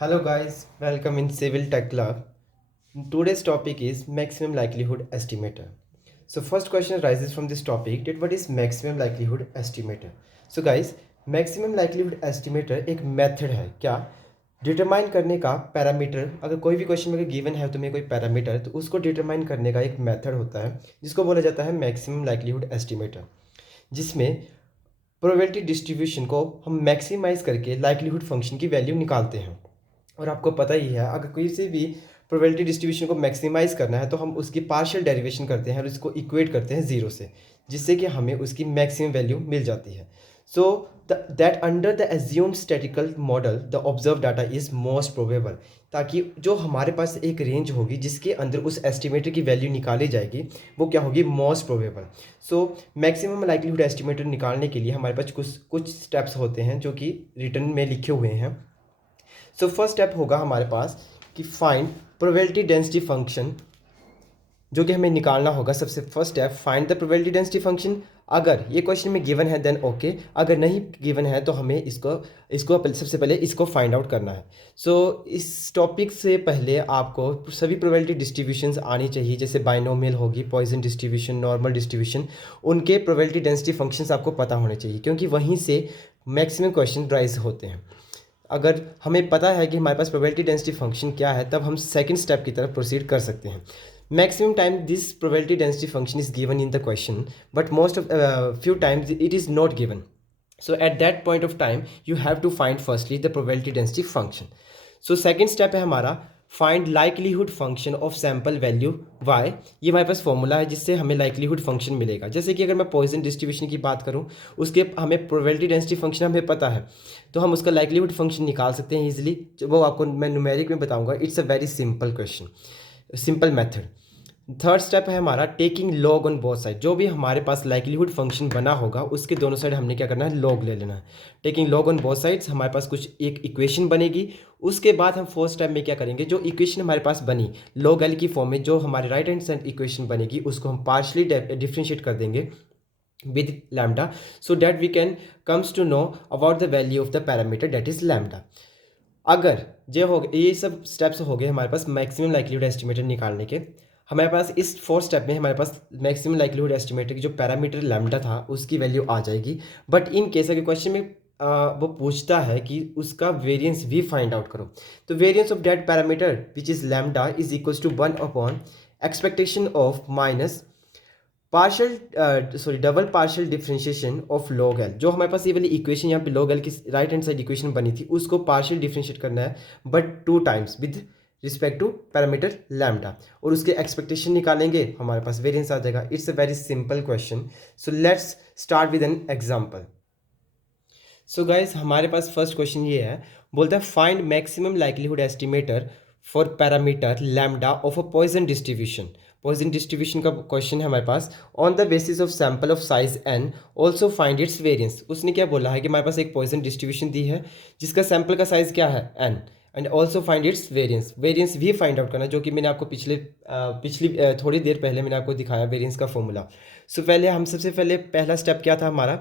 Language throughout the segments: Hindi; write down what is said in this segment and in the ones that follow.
Hello guys, welcome in Civil Tech Club. Today's topic is maximum likelihood estimator. So first question arises from this topic that what is maximum likelihood estimator? So guys, maximum likelihood estimator एक मेथड है क्या डिटरमाइन करने का पैरामीटर। अगर कोई भी क्वेश्चन में गिवन है तुम्हें कोई पैरामीटर तो उसको डिटरमाइन करने का एक मेथड होता है जिसको बोला जाता है मैक्सिमम लाइक्लीहुड एस्टिमेटर, जिसमें प्रोबेबिलिटी डिस्ट्रीब्यूशन को हम मैक्सिमाइज करके लाइक्लीहुड फंक्शन की वैल्यू निकालते हैं। और आपको पता ही है अगर किसी भी प्रोबेबिलिटी डिस्ट्रीब्यूशन को मैक्सिमाइज करना है तो हम उसकी पार्शियल डेरिवेशन करते हैं और इसको इक्वेट करते हैं ज़ीरो से, जिससे कि हमें उसकी मैक्सिमम वैल्यू मिल जाती है। So that under the assume statistical model the observe data is most probable, ताकि जो हमारे पास एक रेंज होगी जिसके अंदर उस एस्टिमेटर की वैल्यू निकाली जाएगी वो क्या होगी, most probable. So maximum likelihood estimator निकालने के लिए हमारे पास कुछ कुछ स्टेप्स होते हैं जो कि रिटर्न में लिखे हुए हैं। सो फर्स्ट स्टेप होगा हमारे पास कि फाइंड प्रोबेबिलिटी डेंसिटी फंक्शन, जो कि हमें निकालना होगा। सबसे first step find the probability density function. अगर ये क्वेश्चन में गिवन है देन ओके, अगर नहीं गिवन है तो हमें सबसे पहले इसको फाइंड आउट करना है। सो इस टॉपिक से पहले आपको सभी प्रोबेबिलिटी डिस्ट्रीब्यूशंस आनी चाहिए, जैसे बाइनोमियल होगी, पॉइजन डिस्ट्रीब्यूशन, नॉर्मल डिस्ट्रीब्यूशन, उनके प्रोबेबिलिटी डेंसिटी फंक्शंस आपको पता होने चाहिए क्योंकि वहीं से मैक्सिमम क्वेश्चन राइज होते हैं। अगर हमें पता है कि हमारे पास प्रोबेबिलिटी डेंसिटी फंक्शन क्या है तब हम सेकंड स्टेप की तरफ प्रोसीड कर सकते हैं। Maximum time this probability density function is given in the question, but most of few times it is not given. So at that point of time you have to find firstly the probability density function. So second step है हमारा find likelihood function of sample value Y. ये हमारे पास फॉर्मूला है जिससे हमें लाइकलीहुड फंक्शन मिलेगा। जैसे कि अगर मैं पॉइजन डिस्ट्रीब्यूशन की बात करूँ, उसके हमें प्रोबेबिलिटी डेंसिटी फंक्शन हमें पता है तो हम उसका लाइकलीहुड फंक्शन निकाल सकते हैं ईजिली। वो आपको मैं न्यूमेरिक में बताऊंगा। It's a very simple question, simple method. Third step है हमारा taking log on both side. जो भी हमारे पास लाइकलीहुड फंक्शन बना होगा उसके दोनों साइड हमने क्या करना है, लॉग ले लेना है। Taking log on both sides हमारे पास कुछ एक इक्वेशन बनेगी। उसके बाद हम फोर्थ स्टेप में क्या करेंगे, जो इक्वेशन हमारे पास बनी लॉग एल की फॉर्म में, जो हमारे राइट हैंड साइड इक्वेशन बनेगी उसको हम पार्शली डिफ्रेंशिएट कर देंगे with lambda, so that we can comes to know about the value of the parameter that is lambda. अगर ये सब स्टेप्स हो गए हमारे पास मैक्सिमम लाइक्लीहुड एस्टिमेटर निकालने के। हमारे पास इस फोर्थ स्टेप में हमारे पास मैक्सिमम लाइक्लीहुड एस्टिमेटर की जो पैरामीटर लैम्डा था उसकी वैल्यू आ जाएगी। बट इन केस अगर क्वेश्चन में वो पूछता है कि उसका वेरिएंस भी फाइंड आउट करो, तो variance of that parameter which is lambda is equals to 1 upon expectation of minus double partial differentiation of log L. जो हमारे पास ये वाली इक्वेशन यहाँ पे लॉग एल की राइट हैंड साइड इक्वेशन बनी थी उसको पार्शियल डिफरेंशिएट करना है, but 2 times with respect to parameter lambda, और उसके एक्सपेक्टेशन निकालेंगे हमारे पास वेरिएंस आ जाएगा। It's a very simple question. So let's start with an example. So guys हमारे पास फर्स्ट क्वेश्चन ये है, बोलता है find maximum likelihood estimator for parameter lambda of a Poisson distribution. Poisson distribution का क्वेश्चन है हमारे पास। On the basis of sample of size n also find its variance. उसने क्या बोला है कि हमारे पास एक पॉइजन डिस्ट्रीब्यूशन दी है जिसका सैम्पल का साइज क्या है N, and also find its variance. Variance भी फाइंड आउट करना, जो कि मैंने आपको पिछली थोड़ी देर पहले मैंने आपको दिखाया वेरियंस का फॉर्मूला। सो पहले हम सबसे पहले पहला स्टेप क्या था हमारा,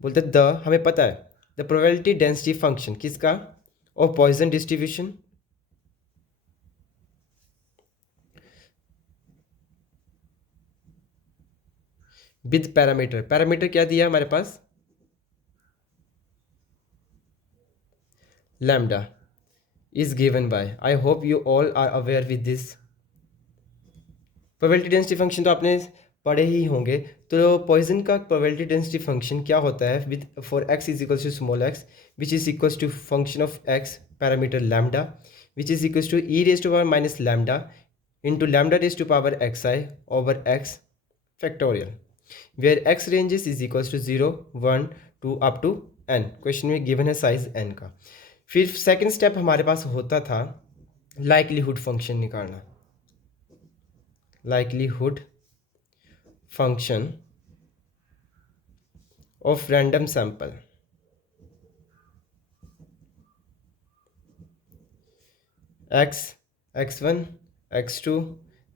बोलते द हमें पता है द प्रोबेबिलिटी डेंसिटी फंक्शन किसका, of Poisson distribution with parameter. Parameter क्या दिया हमारे पास, lambda is given by. I hope you all are aware with this. Probability density function तो आपने पढ़े ही होंगे। तो पॉइजन का प्रोबेबिलिटी डेंसिटी फंक्शन क्या होता है, with for X is equals to small X which is equals to function of X parameter lambda which is equals to E raise to power minus lambda into lambda raise to power x I over x factorial, where X ranges is equals to 0 1 2 up to N. Question में गिवन है साइज एन का। फिर सेकेंड स्टेप हमारे पास होता था लाइकलीहुड फंक्शन निकालना। Likelihood function of random sample x x1 x2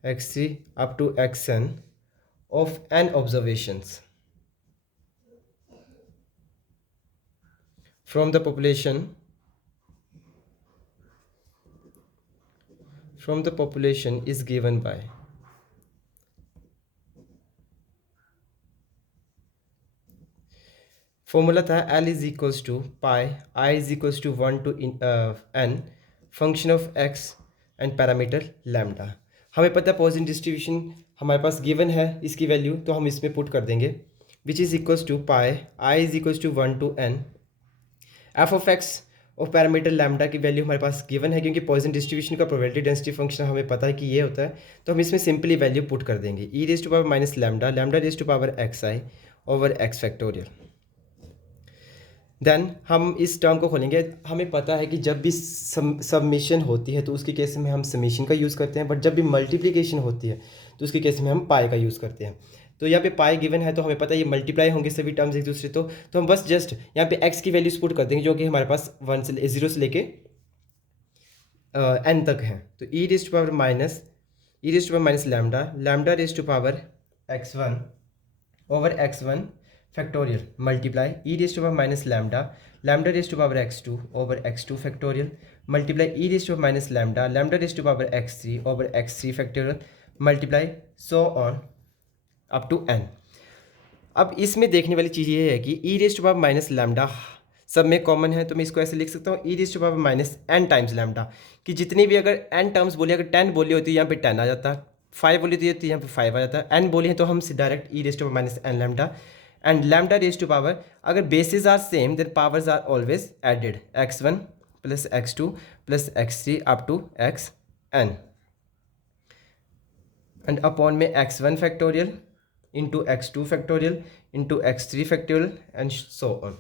x3 up to xn of n observations from the population from the population is given by formula था L is equals to pi I is equals to 1 to n function of x and parameter lambda. हमें पता है पॉजिटिव डिस्ट्रीब्यूशन हमारे पास गिवन है इसकी वैल्यू, तो हम इसमें पुट कर देंगे which is equals to pi I is equals to 1 to n F of X और पैरामीटर लैम्डा की वैल्यू हमारे पास गिवन है, क्योंकि पॉइसन डिस्ट्रीब्यूशन का प्रोबेबिलिटी डेंसिटी फंक्शन हमें पता है कि ये होता है, तो हम इसमें सिंपली वैल्यू पुट कर देंगे e raise to power minus lambda lambda raise to power x I over x factorial. Then हम इस टर्म को खोलेंगे। हमें पता है कि जब भी सबमिशन होती है तो उसके केस में हम समीशन का यूज़ करते हैं, बट जब भी मल्टीप्लिकेशन होती है तो उसके केस में हम पाई का यूज़ करते हैं। तो यहाँ पे पाई गिवन है तो हमें पता है ये मल्टीप्लाई होंगे सभी टर्म्स एक दूसरे, तो हम बस जस्ट यहाँ पे एक्स की वैल्यूज पुट कर देंगे जो कि हमारे पास 1 से 0 से लेके n तक है। तो e raise to power minus lambda lambda raise to power x1 over x1 factorial multiply e raise to power minus lambda lambda raise to power x2 over x2 factorial multiply e raise to power minus lambda lambda raise to power x3 over x3 factorial multiply so on up to n। अब इसमें देखने वाली चीज़ ये है कि e raise to power minus lambda सब में कॉमन है, तो मैं इसको ऐसे लिख सकता हूँ e raise to power minus n times lambda, कि जितनी भी अगर n टर्म्स बोली, अगर 10 बोली होती है यहाँ पे 10 आ जाता है, 5 बोली होती है तो यहाँ पे 5 आ जाता है, n बोली है तो हम direct e raise to power minus n lambda and lambda raise to power, अगर basis are same then powers are always added x1 plus x2 plus x3 up to xn and upon में x1 factorial into x2 factorial into x3 factorial and so on।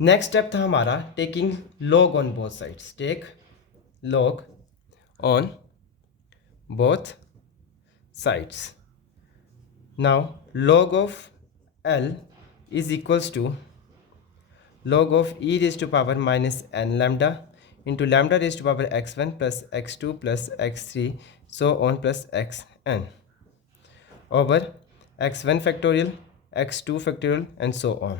Next step था हमारा taking log on both sides, take log on both sides। now log of L is equals to log of e raised to power minus n lambda into lambda raised to power x1 plus x2 plus x3 so on plus xn over x1 factorial x2 factorial and so on।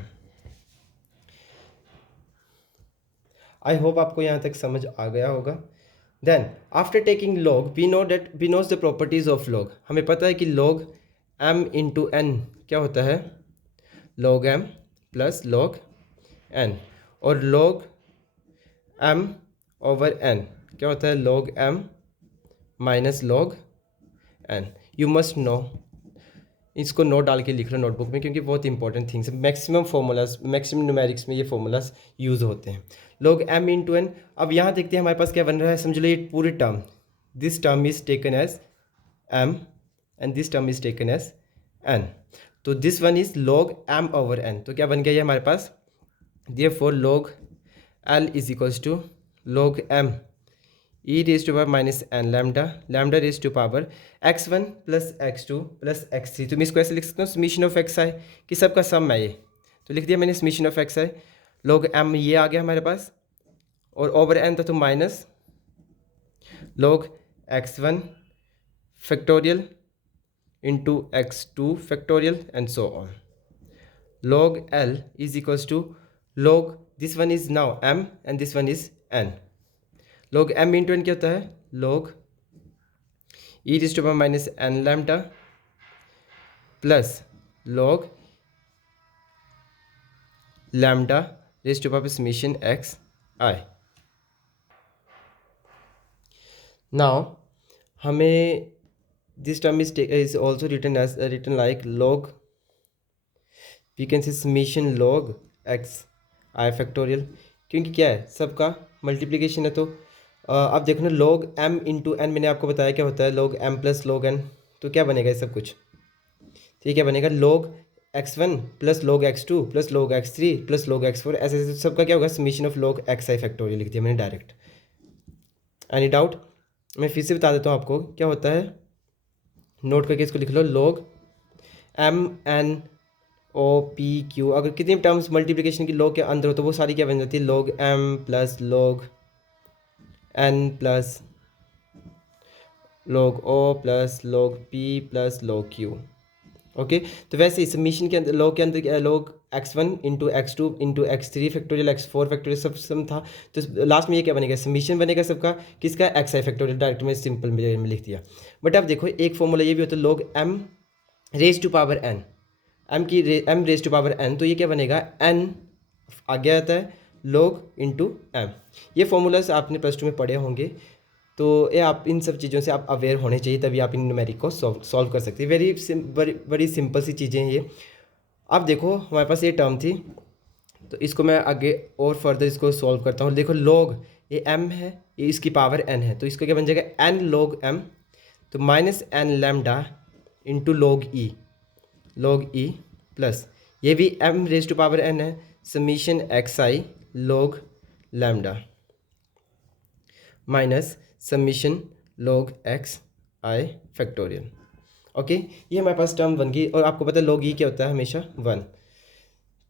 I hope आपको यहाँ तक समझ आ गया होगा। Then after taking log we knows the properties of log। हमें पता है कि log m इंटू n क्या होता है, log m plus log n, और log m ओवर n क्या होता है, log m minus log n। You must know, इसको नोट डाल के लिख लो नोटबुक में, क्योंकि बहुत इंपॉर्टेंट थिंग्स है। मैक्सिमम फॉर्मूलाज, मैक्सिमम न्यूमेरिक्स में ये फॉर्मूलाज यूज़ होते हैं। log m इंटू n, अब यहाँ देखते हैं हमारे पास क्या बन रहा है, समझ लो ये पूरी term, this term is taken as m and this term is taken as n, तो this one is log m over n, तो क्या बन गया ये हमारे पास, therefore log L is equals to log m e raise to power minus n lambda lambda raise to power x1 plus x2 plus x3। तो मैं इसको ऐसे लिख सकता हूँ समीशन ऑफ एक्स आई, कि सबका सम है ये, तो लिख दिया मैंने summation of X I, log m ये आ गया हमारे पास, और ओवर n था तो minus log x1 factorial into x2 factorial and so on. log L is equals to log this one is now m and this one is n। log m into n क्या होता है, log e raise to power minus n lambda plus log lambda raise to power summation x i। Now हमें this term is also written as written like log, we can say summation log x i factorial, क्योंकि क्या है सबका मल्टीप्लिकेशन है। तो अब देखो ना log m इंटू n, मैंने आपको बताया क्या होता है log m plus log n, तो क्या बनेगा ये सब कुछ, ठीक है बनेगा log x1 plus log x2 plus log x3 plus log x4, ऐसे ऐसे सबका क्या होगा summation of log xi factorial लिख दिया मैंने डायरेक्ट। एनी डाउट, मैं फिर से बता देता हूँ आपको क्या होता है, नोट करके इसको लिख लो log m n o p q, अगर कितनी टर्म्स मल्टीप्लिकेशन की log के अंदर हो तो वो सारी क्या बन जाती है log m plus log n plus log o plus log p plus log q। Okay. तो वैसे ही सबमिशन के अंदर लॉग के अंदर log x1 into x2 into x3 factorial x4 factorial सब सम था। तो लास्ट में ये क्या बनेगा, सबमिशन बनेगा सबका, किसका, xi फैक्टोरियल। डायरेक्ट में सिंपल में लिख दिया। बट अब देखो एक फॉर्मूला ये भी होता है, log m raise to power n, m raise to power n, तो ये क्या बनेगा, n आगे आता है log इंटू m। ये फॉर्मूलाज आपने प्लस टू में पढ़े होंगे, तो ये आप इन सब चीज़ों से आप अवेयर होने चाहिए, तभी आप इन न्यूमेरिक को सॉल्व कर सकते हैं। बड़ी सिंपल सी चीज़ें हैं ये। अब देखो हमारे पास ये टर्म थी, तो इसको मैं आगे और फर्दर इसको सॉल्व करता हूँ। देखो log ये m है, ये इसकी पावर n है, तो इसको क्या बन जाएगा, n log m, तो minus n lambda into log e plus ये भी m raise to power n है, summation xi log lambda minus summation log xi factorial. Okay, ये हमारे पास टर्म बन गई, और आपको पता है log e क्या होता है, हमेशा 1।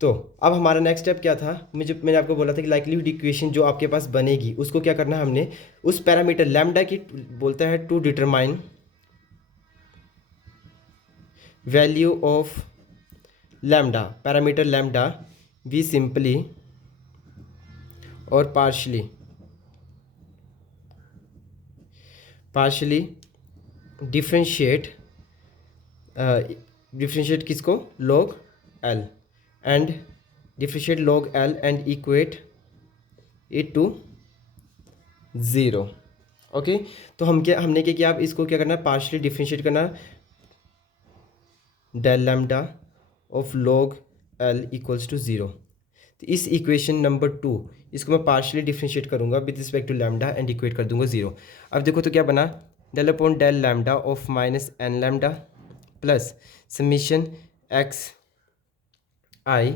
तो अब हमारा नेक्स्ट स्टेप क्या था, मैंने आपको बोला था कि लाइक्लीहुड इक्वेशन जो आपके पास बनेगी उसको क्या करना है हमने, उस पैरामीटर लैम्डा की बोलता है to determine value of lambda, parameter lambda we simply और पार्शली डिफ्रेंशिएट किसको, log l, and differentiate log l and equate it to 0। Okay, तो हमने क्या किया, अब इसको क्या करना है, पार्शली डिफ्रेंशिएट करना, del lambda of log l equals to 0। तो इस इक्वेशन नंबर 2 इसको मैं पार्शली डिफ्रेंशिएट करूंगा with respect to lambda and equate कर दूंगा 0। अब देखो तो क्या बना, del upon del lambda of minus n lambda plus summation x i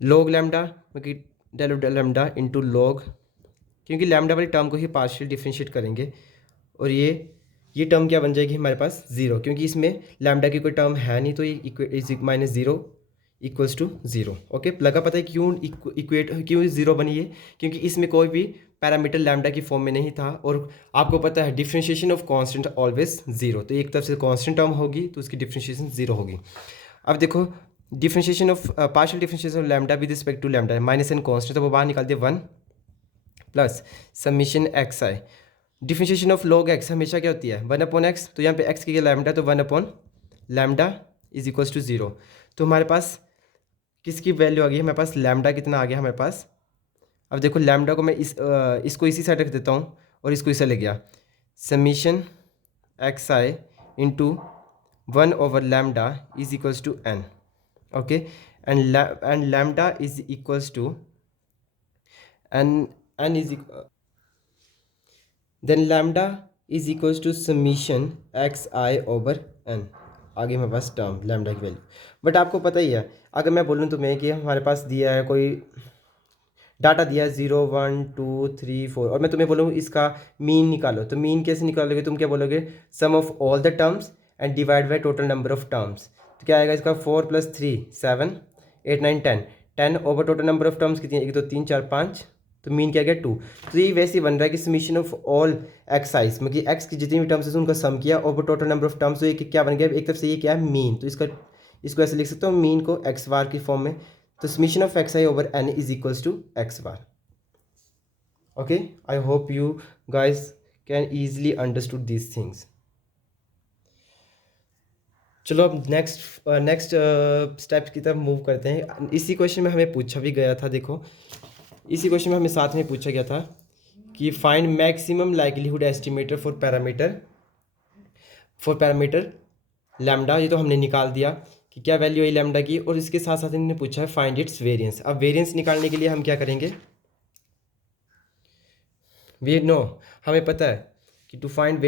log lambda, क्योंकि डेल लैम्डा इंटू log, क्योंकि लैम्डा वाली टर्म को ही पार्शियल डिफ्रेंशिएट करेंगे, और ये टर्म क्या बन जाएगी हमारे पास 0, क्योंकि इसमें लैम्डा की कोई टर्म है नहीं, तो ये माइनस 0 इक्वल्स टू 0। ओके, लगा पता है क्यों 0 बनी है, क्योंकि इसमें कोई भी पैरामीटर लैम्डा की फॉर्म में नहीं था, और आपको पता है डिफ्रेंशिएशन ऑफ कांस्टेंट ऑलवेज 0, तो एक तरफ से कांस्टेंट टर्म होगी तो उसकी डिफ्रेंशिएशन 0 होगी। अब देखो differentiation of partial differentiation of lambda with respect to lambda, minus N constant, तो वो बाहर निकाल दिया 1 plus summation x I, differentiation of log x हमेशा क्या होती है, 1/x, तो यहाँ पे x की लैम्डा, तो 1/λ इज इक्वल्स टू 0। तो हमारे पास किसकी वैल्यू आ गई, हमारे पास लैम्डा कितना आ गया हमारे पास। अब देखो लैम्डा को मैं इसको इसी साइड रख देता हूँ, और इसको इसे ले गया, summation x i into 1/λ is equals to n। Okay, and lambda is equals to n is then lambda is equals to summation x I over n। आगे हमारे पास टर्म लैम्डा की वैल्यू, बट आपको पता ही है, अगर मैं बोलूँ तुम्हें कि हमारे पास दिया है कोई डाटा दिया है 0 1 2 3 4, और मैं तुम्हें बोलूँ इसका मीन निकालो, तो मीन कैसे निकालोगे, तुम क्या बोलोगे, sum of all the terms and divide by total number of terms. तो क्या आएगा इसका, 4 + 3 7 8 9 10 over total number of terms कितनी है, 1 2 3 4 5, तो मीन क्या गया 2। तो ये वैसे ही बन रहा है कि summation of all x eyes, मतलब एक्स की जितनी भी टर्म्स है उनका सम किया over total number of terms, तो ये क्या बन गया, एक तरफ से ये क्या है मीन, तो इसको ऐसे लिख सकता हूँ मीन को एक्स बार की फॉर्म में, तो summation of X I over N is equals to X bar. Okay, I hope you guys can easily understood these things. चलो अब नेक्स्ट स्टेप की तरफ मूव करते हैं। इसी क्वेश्चन में हमें पूछा भी गया था, देखो इसी क्वेश्चन में हमें साथ में पूछा गया था कि find maximum likelihood estimator for parameter lambda. ये तो हमने निकाल दिया कि क्या वैल्यू है लैम्डा की, और इसके साथ साथ इन्होंने पूछा है फाइंड इट्स वेरिएंस। अब वेरिएंस निकालने के लिए हम क्या करेंगे, हमें पता है कि to find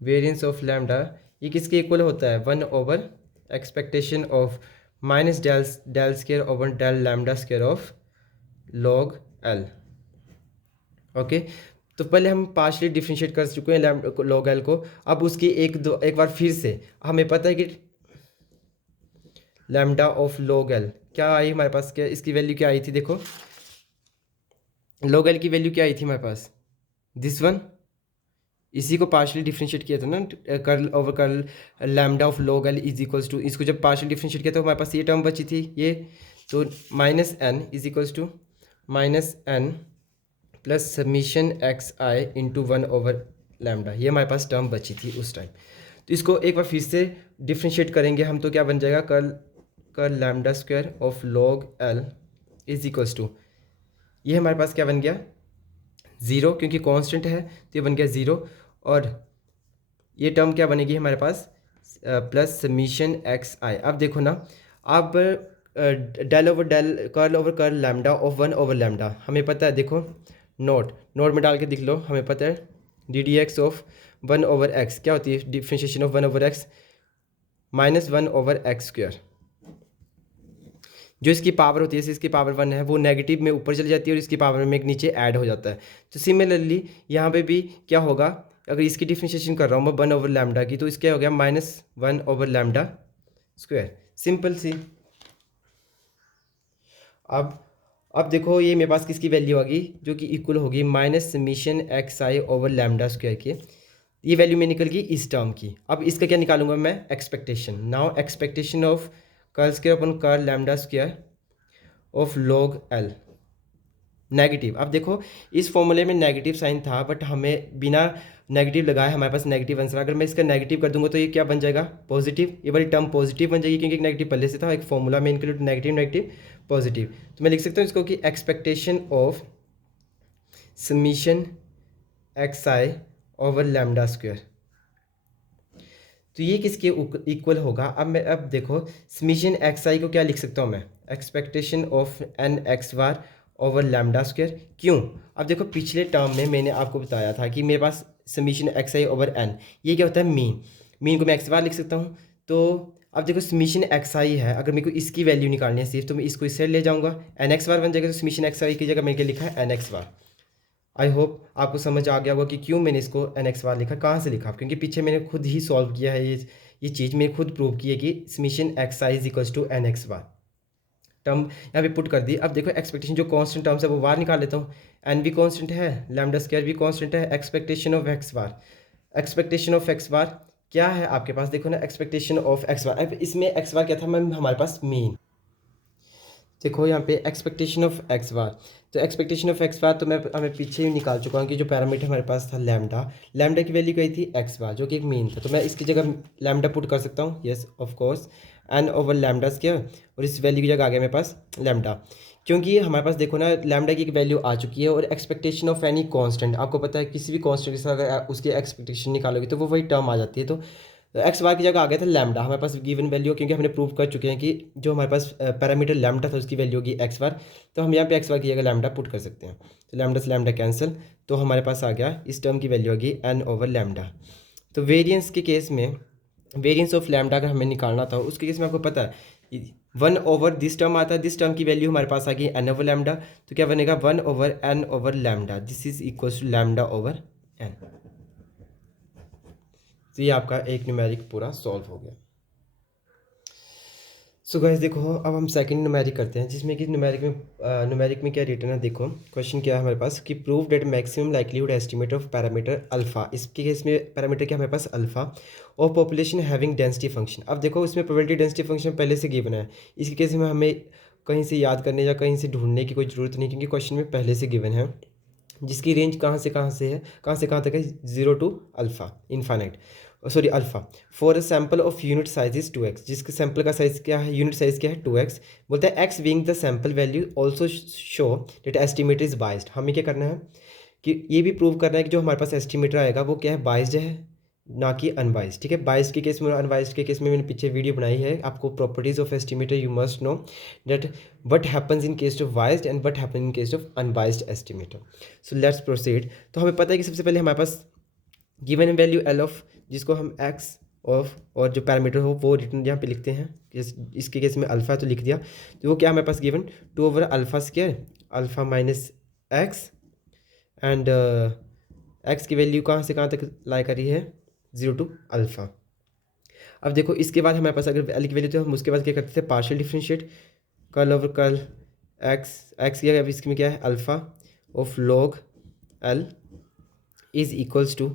variance of lambda, ये किसके इक्वल होता है, 1 over expectation of minus del square over del lambda square of log l। Okay, तो पहले हम पार्शली डिफ्रेंशिएट कर चुके हैं log l को, अब उसकी एक बार फिर से हमें पता है कि लैम्डा ऑफ log l क्या आई हमारे पास, क्या इसकी वैल्यू क्या आई थी, देखो log l की वैल्यू क्या आई थी हमारे पास, दिस वन इसी को पार्शियली डिफरेंशिएट किया था ना, curl over curl lambda of log L is equals to, इसको जब पार्शियल डिफरेंशिएट किया तो हमारे पास ये टर्म बची थी ये, तो minus n is equals to minus n plus summation x i into 1 lambda, ये हमारे पास टर्म बची थी उस टाइम। तो इसको एक बार फिर से डिफ्रेंशिएट करेंगे हम, तो क्या बन जाएगा, curl curl lambda square of log L is equals to, ये हमारे पास क्या बन गया, ज़ीरो, क्योंकि कांस्टेंट है तो ये बन गया ज़ीरो, और ये टर्म क्या बनेगी हमारे पास, प्लस समीशन एक्स आई। अब देखो ना, अब curl over curl lambda of 1 lambda हमें पता है, देखो नोट नोट में डाल के दिख लो, हमें पता है D D x of 1/x क्या होती है, डिफ्रेंशिएशन ऑफ 1/x -1/x², जो इसकी पावर होती है, इसकी पावर 1 है, वो नेगेटिव में ऊपर चली जाती है और इसकी पावर में एक नीचे ऐड हो जाता है। तो सिमिलरली यहाँ पे भी क्या होगा, अगर इसकी डिफ्रेंशिएशन कर रहा हूँ मैं 1/λ की, तो इसका हो गया -1/λ², सिंपल सी। अब देखो ये मेरे पास किसकी वैल्यू आ गई, जो कि इक्वल होगी माइनस समीशन एक्स आई ओवर लैम्डा स्क्वायर की, ये वैल्यू में निकल गई इस टर्म की। अब इसका क्या निकालूंगा मैं, expectation. Now expectation of curl square upon curl lambda square of log L negative. अब देखो इस फॉर्मूले में नेगेटिव साइन था, बट हमें बिना नेगेटिव लगाए हमारे पास नेगेटिव आंसर, अगर मैं इसका नेगेटिव कर दूंगा तो ये क्या बन जाएगा, पॉजिटिव, ये वाली टर्म पॉजिटिव बन जाएगी, क्योंकि एक नेगेटिव पहले से था, एक फॉर्मूला में इंक्लूड नेगेटिव नेगेटिव पॉजिटिव। तो मैं लिख सकता हूँ इसको कि expectation of summation x I over lambda square, तो ये किसके इक्वल होगा। अब देखो समीशन एक्स आई को क्या लिख सकता हूँ मैं, expectation of n x bar over lambda square. क्यों, अब देखो पिछले टर्म में मैंने आपको बताया था कि मेरे पास समीशन एक्स आई ओवर एन, ये क्या होता है, मीन को मैं एक्स बार लिख सकता हूँ। तो अब देखो समीशन एक्स आई है, अगर मेरे को इसकी वैल्यू निकालनी है सिर्फ, तो मैं इसको इससे ले जाऊँगा, एन एक्स बार बन जाएगा, तो समीशन एक्स आई की जगह मैंने लिखा है n x bar. I hope आपको समझ आ गया होगा कि क्यों मैंने इसको एन एक्स बार लिखा, कहाँ से लिखा, क्योंकि पीछे मैंने खुद ही सॉल्व किया है, ये चीज़ मैंने खुद प्रूव की है कि summation x i is equals to n x bar. Term यहाँ पे पुट कर दी। अब देखो एक्सपेक्टेशन जो कांस्टेंट टर्म्स है वो बाहर निकाल लेता हूँ, एन भी कांस्टेंट है, लैम्डा स्क्वायर भी कांस्टेंट है, expectation of x bar, expectation of x bar क्या है आपके पास, देखो ना एक्सपेक्टेशन ऑफ एक्स बार, अब इसमें एक्स बार क्या था मैम हमारे पास मीन, देखो यहाँ पे एक्सपेक्टेशन ऑफ एक्स बार, तो एक्सपेक्टेशन ऑफ एक्स बार तो हमें पीछे ही निकाल चुका हूँ कि जो पैरामीटर हमारे पास था लैम्डा, लैम्डा की वैल्यू गई थी एक्स बार जो कि एक मीन था, तो मैं इसकी जगह लैम्डा पुट कर सकता हूँ, yes of course n over lambda square, और इस वैल्यू की जगह आ गया मेरे पास लैम्डा, क्योंकि हमारे पास देखो ना लैम्डा की एक वैल्यू आ चुकी है, और एक्सपेक्टेशन ऑफ एनी कांस्टेंट, आपको पता है किसी भी कांस्टेंट के साथ अगर उसकी एक्सपेक्टेशन निकालोगे तो वो वही टर्म आ जाती है। तो एक्स बार की जगह आ गया था लैम्डा, हमारे पास गिवन वैल्यू, क्योंकि हमने प्रूव कर चुके हैं कि जो हमारे पास पैरामीटर लैम्डा था उसकी वैल्यू होगी एक्स बार, तो हम यहाँ पे एक्स बार की जगह लैम्डा पुट कर सकते हैं, तो लैम्डा से लैम्डा कैंसिल, तो हमारे पास आ गया इस टर्म की वैल्यू होगी एन ओवर लैम्डा। तो वेरियंस के केस में, वेरियंस ऑफ लैम्डा अगर हमें निकालना था उसके केस में आपको पता है 1 दिस टर्म आता है, दिस टर्म की वैल्यू हमारे पास आ गई एन ओवर लैम्डा, तो क्या बनेगा 1/n over lambda, this is equal to lambda over n. तो ये आपका एक न्यूमेरिक पूरा सॉल्व हो गया। सो गाइस देखो अब हम सेकंड न्यूमेरिक करते हैं, जिसमें कि न्यूमेरिक में क्या रिटर्न है, देखो क्वेश्चन क्या है हमारे पास कि prove that maximum likelihood estimate of parameter alpha, इसके केस में पैरामीटर क्या हमारे पास अल्फा और पॉपुलेशन हैविंग डेंसिटी फंक्शन। अब देखो इसमें प्रोबेबिलिटी डेंसिटी फंक्शन पहले से गिवन है, इसके केस में हमें कहीं से याद करने या कहीं से ढूंढने की कोई ज़रूरत नहीं, क्योंकि क्वेश्चन में पहले से गिवन है, जिसकी रेंज कहाँ से कहाँ से है, कहाँ से कहाँ तक है, 0 to alpha infinite, sorry alpha, for a sample of unit size is 2x, जिसके सैम्पल का साइज क्या है, यूनिट साइज क्या है 2x, बोलता है x being the sample value also show that estimate is biased. हमें क्या करना है कि ये भी प्रूव करना है कि जो हमारे पास एस्टिमेटर आएगा वो क्या है, बाइस्ड है ना कि अनबाइस्ड, ठीक है। बाइस्ड के केस में, अनबाइस्ड के केस में मैंने पीछे वीडियो बनाई है, आपको properties of estimator you must know that what happens in case of biased and what happen in case of unbiased estimator. So let's proceed. तो हमें पता है कि सबसे पहले हमारे पास गिवन वैल्यू एल ऑफ, जिसको हम एक्स ऑफ और जो पैरामीटर हो वो रिटर्न यहाँ पे लिखते हैं, इसके केस में अल्फ़ा तो लिख दिया, तो वो क्या हमारे पास गिवन 2/अल्फ़ा square alpha minus x, and x की वैल्यू कहाँ से कहाँ तक लाई करी है, 0 to अल्फ़ा। अब देखो इसके बाद हमारे पास अगर एल की वैल्यू तो हम उसके बाद क्या करते थे, partial differentiate curl over curl x किया, अब इसमें क्या है alpha of log L is equals to,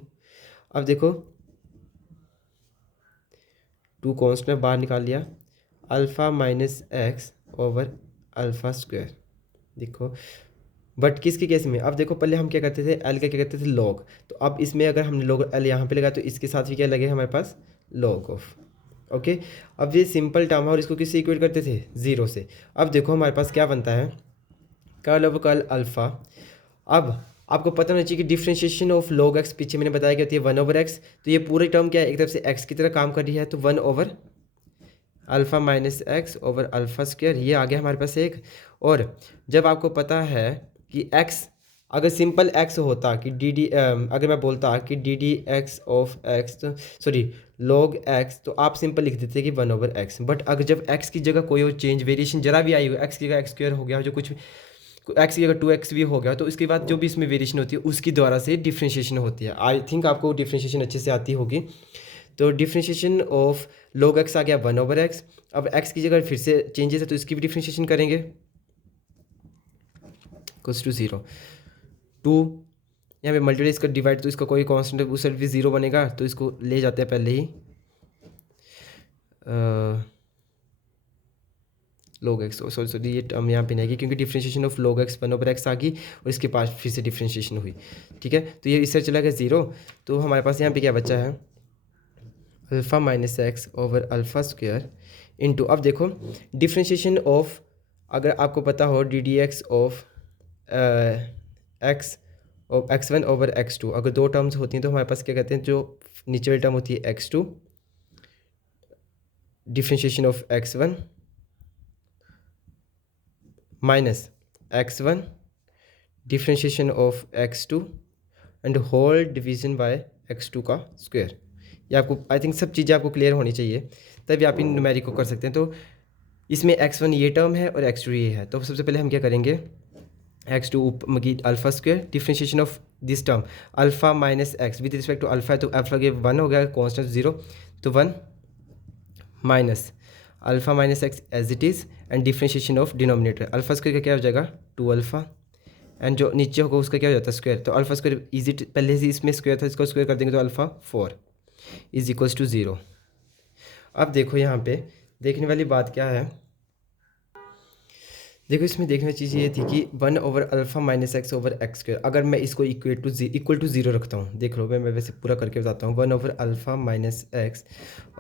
अब देखो 2 कॉन्स्टेंट बाहर निकाल लिया, alpha minus x over alpha square. देखो बट किसके केस में, अब देखो पहले हम क्या करते थे, एल का क्या करते थे लॉग, तो अब इसमें अगर हमने लॉग एल यहाँ पे लगा तो इसके साथ भी क्या लगे हमारे पास लॉग ऑफ। ओके, अब ये सिंपल टर्म है और इसको किससे इक्वेट करते थे, ज़ीरो से। अब देखो हमारे पास क्या बनता है, कर्ल ऑफ कर्ल अल्फ़ा। अब आपको पता होना चाहिए कि डिफ्रेंशिएशन ऑफ लॉग एक्स पीछे मैंने बताया कि होती है 1/x, तो ये पूरी टर्म क्या है, एक तरफ से x की तरह काम कर रही है, तो 1/अल्फ़ा minus x over alpha square, ये आ गया हमारे पास एक। और जब आपको पता है कि x, अगर सिंपल x होता कि अगर मैं बोलता कि डी ऑफ x, तो सॉरी log x, तो आप सिंपल लिख देते कि 1/x। बट अगर जब x की जगह कोई और चेंज वेरिएशन जरा भी आई हो, x की जगह x स्क्वायर हो गया, जो कुछ x की जगह 2x भी हो गया, तो उसके बाद जो भी इसमें वेरिएशन होती है उसकी द्वारा से डिफ्रेंशिएशन होती है। आई थिंक आपको डिफ्रेंशिएशन अच्छे से आती होगी। तो डिफ्रेंशिएशन ऑफ log x आ गया 1/x। अब x की जगह फिर से चेंजेस है तो इसकी भी डिफ्रेंशिएशन करेंगे, इक्वल्स टू 0 2, यहाँ पे मल्टीप्लाई इसका डिवाइड, तो इसका कोई कांस्टेंट उस साइड भी 0 बनेगा, तो इसको ले जाते हैं पहले ही log x, सॉरी ये टर्म यहाँ पे नहीं आएगी क्योंकि differentiation of log x 1/x आ गई और इसके पास फिर से डिफ्रेंशिएशन हुई। ठीक है, तो ये इससे चला गया 0, तो हमारे पास यहाँ पे क्या बचा है, alpha minus x over alpha square into, अब देखो डिफ्रेंशिएशन ऑफ, अगर आपको पता हो डी ऑफ एक्स और x1 ओवर x2, अगर दो टर्म्स होती हैं तो हमारे पास क्या कहते हैं, जो नीचे वाली टर्म होती है x2, differentiation of x1 minus x1 differentiation of x2 and whole division by x2 का स्क्वायर। ये आपको आई थिंक सब चीज़ें आपको क्लियर होनी चाहिए, तभी आप इन न्यूमेरिक को कर सकते हैं। तो इसमें x1 ये टर्म है और x2 ये है, तो सबसे पहले हम क्या करेंगे, x2 की alpha square differentiation of this term alpha minus x with respect to alpha है, तो अल्फ़ा के 1 हो गया, कॉन्स्टेंट 0, तो 1 minus alpha minus x as it is and differentiation of denominator, alpha square का क्या हो जाएगा 2 अल्फ़ा एंड जो नीचे होगा उसका क्या हो जाता है स्क्वायर, तो अल्फ़ा स्क्वायर इजी, पहले से इसमें स्क्वायर था, इसको स्क्वायर कर देंगे तो अल्फ़ा 4 इज इक्वल्स टू 0। अब देखो यहाँ पे देखने वाली बात क्या है, देखो इसमें देखने चीज़ ये थी कि 1/अल्फ़ा minus x over x square, अगर मैं इसको इक्वल टू 0 रखता हूँ, देख लो मैं वैसे पूरा करके बताता हूँ, 1/अल्फ़ा minus x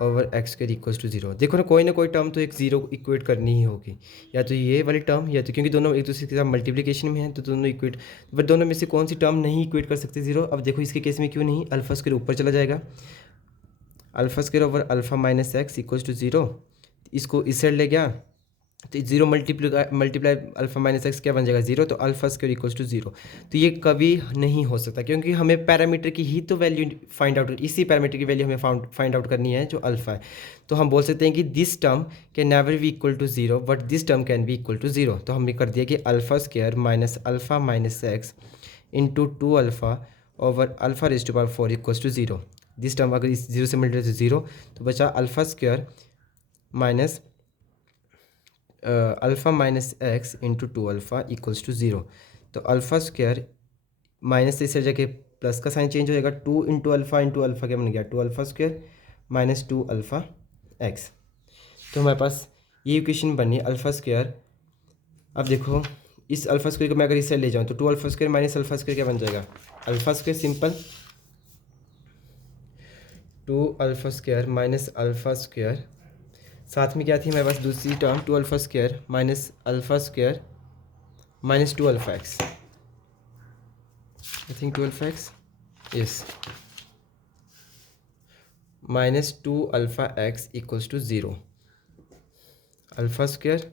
over x square equals to 0। देखो ना कोई टर्म तो एक 0 इक्वेट करनी ही होगी, या तो ये वाली टर्म या तो, क्योंकि दोनों एक दूसरे के साथ मल्टीप्लिकेशन में हैं तो दोनों इक्वेट, बट दोनों में से कौन सी टर्म नहीं इक्वेट कर सकते 0। अब देखो इसके केस में क्यों नहीं, अल्फ़ा स्क्वायर ऊपर चला जाएगा, alpha square over alpha minus x equals to 0, इसको इस साइड ले गया तो 0 मल्टीप्लाई अल्फ़ा माइनस एक्स क्या बन जाएगा 0, तो अल्फ़ा स्क्वायर इक्वल्स टू 0। तो ये कभी नहीं हो सकता क्योंकि हमें पैरामीटर की ही तो वैल्यू फाइंड आउट, इसी पैरामीटर की वैल्यू हमें फाइंड आउट करनी है जो अल्फ़ा है। तो हम बोल सकते हैं कि this term can never be equal to 0 but this term can be equal to 0। तो हमने कर दिया कि alpha square minus alpha minus x into 2 alpha over alpha raise to power 4 equals to 0। This term अगर इस 0 से मल्टीप्लाई तो 0, तो बचा alpha square minus alpha minus x into 2 alpha equals to 0। तो अल्फ़ा स्क्वायर माइनस से इस जाके प्लस का साइन चेंज हो जाएगा, 2 इंटू अल्फ़ा क्या बन गया 2 alpha square minus 2 alpha x. तो हमारे पास ये इक्वेशन बनी अल्फ़ा स्क्वायर। अब देखो इस अल्फ़ा स्क्वायर को मैं अगर इससे ले जाऊँ तो 2 alpha square minus alpha square क्या बन जाएगा, alpha square simple 2 alpha square minus alpha square, साथ में क्या थी हमारे पास दूसरी term 2 alpha square minus alpha square minus 2 alpha x, I think 2 alpha x, yes, minus 2 alpha x equals to 0, alpha square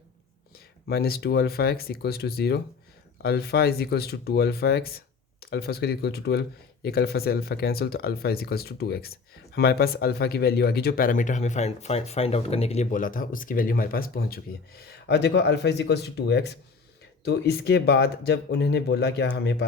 minus 2 alpha x equals to 0, alpha is equals to 2 alpha x, alpha square equal to 12, एक अल्फ़ा से अल्फ़ा कैंसिल, तो alpha is equals to 2x। हमारे पास अल्फ़ा की वैल्यू आ गई, जो पैरामीटर हमें फाइंड आउट करने के लिए बोला था उसकी वैल्यू हमारे पास पहुंच चुकी है। अब देखो alpha is equals to 2x, तो इसके बाद जब उन्होंने बोला क्या हमें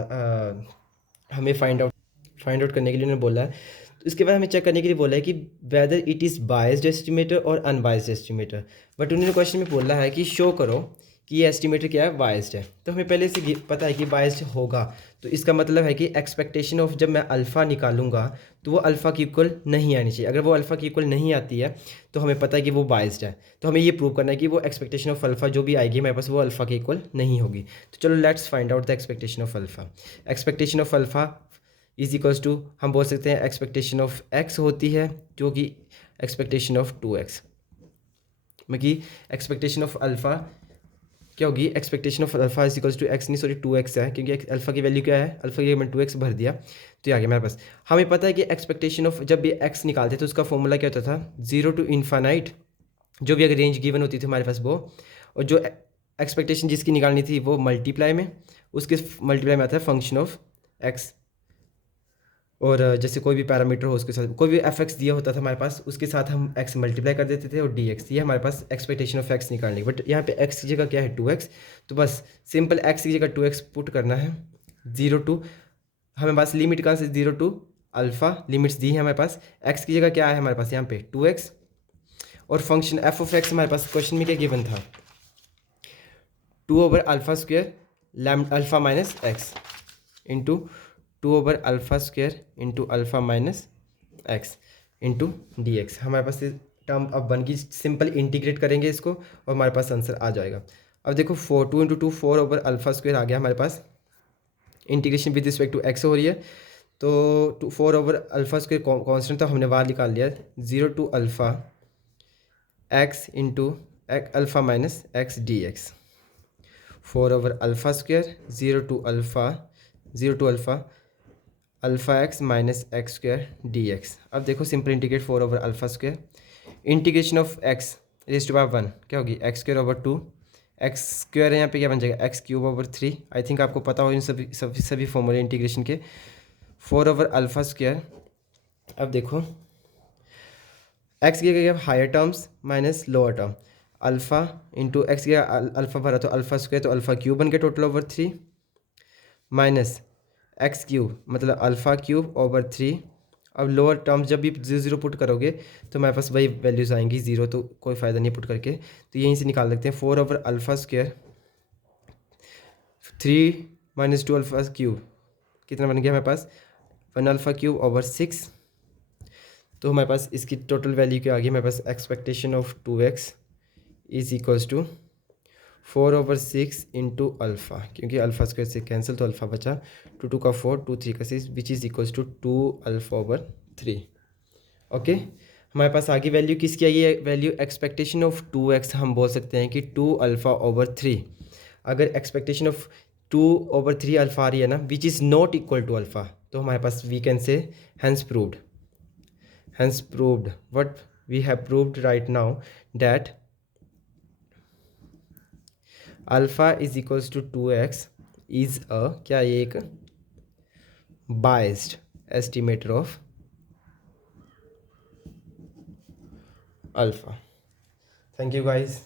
फाइंड आउट करने के लिए उन्होंने बोला है, तो इसके बाद हमें चेक करने के लिए बोला है कि whether it is biased estimator और अनबायस्ड एस्टिमेटर। बट उन्होंने क्वेश्चन में बोला है कि शो करो कि ये एस्टिमेटर क्या है, बायस्ड है। तो हमें पहले से पता है कि बायस्ड होगा, तो इसका मतलब है कि एक्सपेक्टेशन ऑफ जब मैं अल्फ़ा निकालूंगा तो वो अल्फ़ा की इक्वल नहीं आनी चाहिए। अगर वो अल्फ़ा की इक्वल नहीं आती है तो हमें पता है कि वो बायस्ड है। तो हमें ये प्रूव करना है कि वो एक्सपेक्टेशन ऑफ अल्फ़ा जो भी आएगी हमारे पास वो अल्फ़ा के इक्वल नहीं होगी। तो चलो let's find out the expectation of alpha. Expectation of alpha is equals to, हम बोल सकते हैं एक्सपेक्टेशन ऑफ एक्स होती है जो कि एक्सपेक्टेशन ऑफ 2x, मतलब कि एक्सपेक्टेशन ऑफ अल्फ़ा क्या होगी, expectation of alpha is equals to x, नहीं सॉरी 2x है, क्योंकि अल्फा की वैल्यू क्या है, अल्फा की मैंने 2x भर दिया तो ये आ गया मेरे पास। हमें पता है कि एक्सपेक्टेशन ऑफ जब भी x निकालते तो उसका फॉर्मूला क्या होता था, 0 टू इन्फानाइट, जो भी अगर रेंज गिवन होती थी हमारे पास वो, और जो एक्सपेक्टेशन जिसकी निकालनी थी वो मल्टीप्लाई में, उसके मल्टीप्लाई में आता है फंक्शन ऑफ x। और जैसे कोई भी पैरामीटर हो उसके साथ कोई भी एफ एक्स दिया होता था हमारे पास, उसके साथ हम एक्स मल्टीप्लाई कर देते थे और डी एक्स, ये हमारे पास एक्सपेक्टेशन ऑफ एक्स निकालने की। बट यहाँ पे एक्स की जगह क्या है 2x, तो बस सिंपल एक्स की जगह 2x पुट करना है। 0 टू, हमें पास लिमिट कहाँ से, 0 टू अल्फ़ा लिमिट्स दी है हमारे पास। एक्स की जगह क्या है हमारे पास यहाँ पे 2x, और फंक्शन एफ ऑफ एक्स हमारे पास क्वेश्चन में क्या गिवन था, 2/α² लैम alpha minus x into 2/α² into alpha minus x into d x. हमारे पास ये टर्म अब बन गई, सिंपल इंटीग्रेट करेंगे इसको और हमारे पास आंसर आ जाएगा। अब देखो 2 इंटू 2 4/α² आ गया हमारे पास, integration with respect to x हो रही है, तो 4/α² कॉन्स्टेंट था, हमने बाहर निकाल लिया 0 to alpha x into alpha minus x d x. 4/α², 0 to alpha alpha x minus x² d x. अब देखो simple integrate 4/α², integration of x raise to power 1 क्या होगी, x²/2, x² है यहाँ पे क्या बन जाएगा x³/3। आई थिंक आपको पता हो इन सभी फॉर्मूले इंटीग्रेशन के। 4/α², अब देखो x की जगह higher terms minus lower term, alpha into x की अल्फ़ा भरा तो अल्फ़ा² तो अल्फ़ा³ बन गया टोटल/3, माइनस x³ मतलब अल्फ़ा³/3। अब लोअर टर्म जब भी 0 पुट करोगे तो हमारे पास वही वैल्यूज़ आएंगी 0, तो कोई फ़ायदा नहीं पुट करके, तो यहीं से निकाल सकते हैं 4/α², 3 माइनस 2α³ कितना बन गया हमारे पास 1α³/6। तो हमारे पास इसकी टोटल वैल्यू क्या आ गई हमारे पास, expectation of 2x is equals to 4/6 into alpha, क्योंकि अल्फ़ा² से कैंसिल तो अल्फ़ा बचा, 2 2 का 4, 2 3 का 6, which is equals to 2α/3। Okay, हमारे पास आगे वैल्यू किसकी आई है, वैल्यू एक्सपेक्टेशन ऑफ 2x, हम बोल सकते हैं कि 2α/3। अगर एक्सपेक्टेशन ऑफ 2/3 अल्फ़ा आ रही है ना, which is not equal to alpha, तो हमारे पास we can say hence proved what we have proved right now, that alpha is equals to 2x is a, क्या ये एक biased estimator of alpha. Thank you guys.